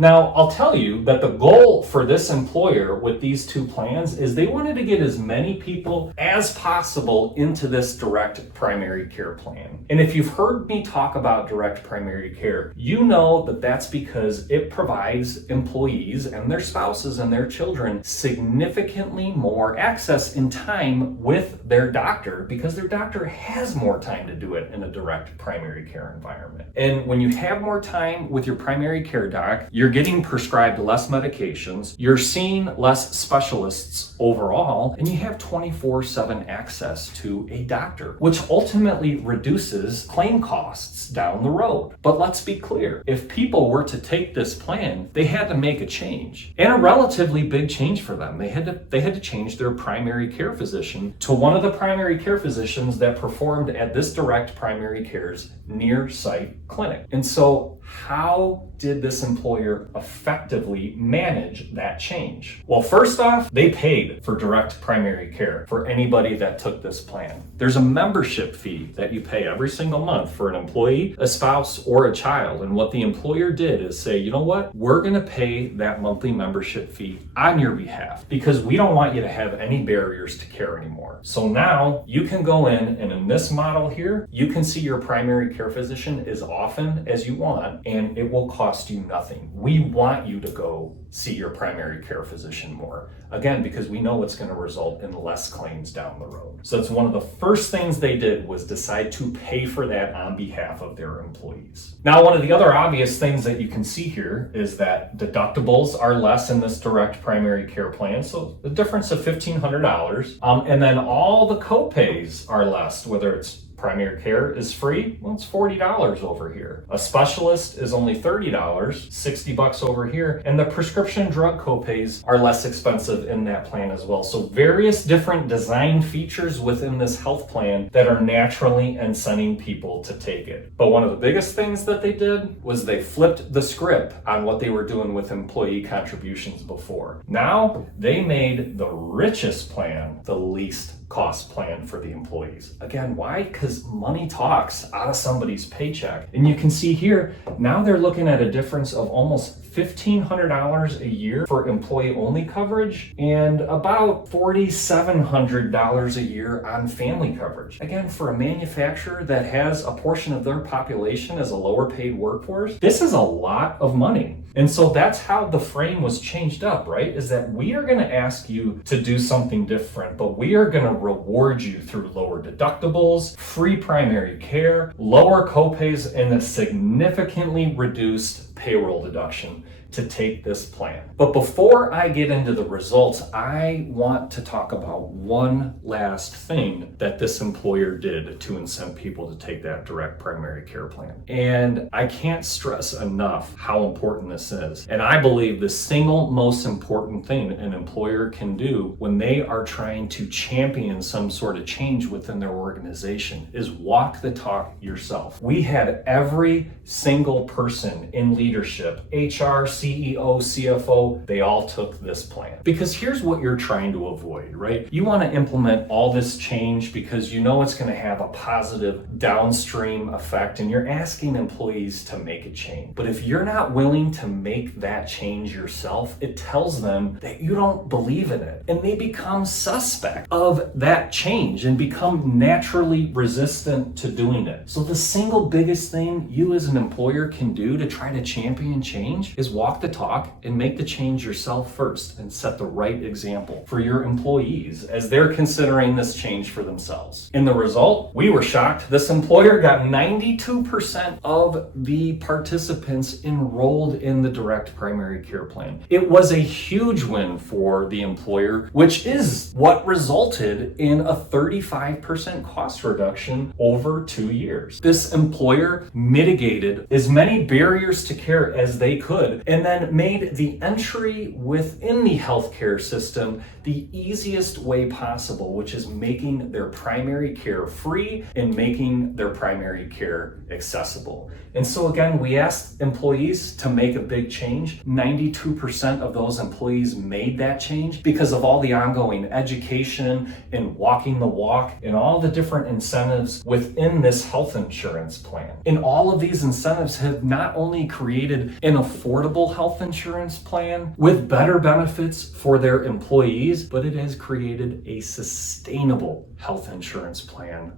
Now, I'll tell you that the goal for this employer with these two plans is they wanted to get as many people as possible into this direct primary care plan. And if you've heard me talk about direct primary care, you know that that's because it provides employees and their spouses and their children significantly more access in time with their doctor because their doctor has more time to do it in a direct primary care environment. And when you have more time with your primary care doc, you're getting prescribed less medications, you're seeing less specialists overall, and you have 24/7 access to a doctor, which ultimately reduces claim costs down the road. But let's be clear, if people were to take this plan, they had to make a change, and a relatively big change for them. They had to change their primary care physician to one of the primary care physicians that performed at this direct primary care's near site clinic. And so how did this employer effectively manage that change? Well, first off, they paid for direct primary care for anybody that took this plan. There's a membership fee that you pay every single month for an employee, a spouse, or a child. And what the employer did is say, you know what? We're going to pay that monthly membership fee on your behalf because we don't want you to have any barriers to care anymore. So now you can go in, and in this model here, you can see your primary care physician as often as you want, and it will cost you nothing. We want you to go see your primary care physician more. Again, because we know it's going to result in less claims down the road. So that's one of the first things they did was decide to pay for that on behalf of their employees. Now, one of the other obvious things that you can see here is that deductibles are less in this direct primary care plan. So the difference of $1,500. And then all the co-pays are less, whether it's primary care is free, well, it's $40 over here. A specialist is only $30, $60 over here, and the prescription drug copays are less expensive in that plan as well. So various different design features within this health plan that are naturally incenting people to take it. But one of the biggest things that they did was they flipped the script on what they were doing with employee contributions before. Now they made the richest plan the least cost plan for the employees. Again, why? Because money talks out of somebody's paycheck. And you can see here, now they're looking at a difference of almost $1,500 a year for employee-only coverage and about $4,700 a year on family coverage. Again, for a manufacturer that has a portion of their population as a lower paid workforce, this is a lot of money. And so that's how the frame was changed up, right? Is that we are going to ask you to do something different, but we are going to reward you through lower deductibles, free primary care, lower copays, and a significantly reduced payroll deduction to take this plan. But before I get into the results, I want to talk about one last thing that this employer did to incent people to take that direct primary care plan. And I can't stress enough how important this is. And I believe the single most important thing an employer can do when they are trying to champion some sort of change within their organization is walk the talk yourself. We had every single person in leadership, HR, CEO, CFO, they all took this plan. Because here's what you're trying to avoid, right? You want to implement all this change because you know it's going to have a positive downstream effect and you're asking employees to make a change. But if you're not willing to make that change yourself, it tells them that you don't believe in it. And they become suspect of that change and become naturally resistant to doing it. So the single biggest thing you as an employer can do to try to champion change is walk the talk and make the change yourself first and set the right example for your employees as they're considering this change for themselves. In the result, we were shocked. This employer got 92% of the participants enrolled in the direct primary care plan. It was a huge win for the employer, which is what resulted in a 35% cost reduction over 2 years. This employer mitigated as many barriers to care as they could and then made the entry within the healthcare system the easiest way possible, which is making their primary care free and making their primary care accessible. And so again, we asked employees to make a big change. 92% of those employees made that change because of all the ongoing education and walking the walk and all the different incentives within this health insurance plan. And all of these incentives have not only created an affordable affordable health insurance plan with better benefits for their employees, but it has created a sustainable health insurance plan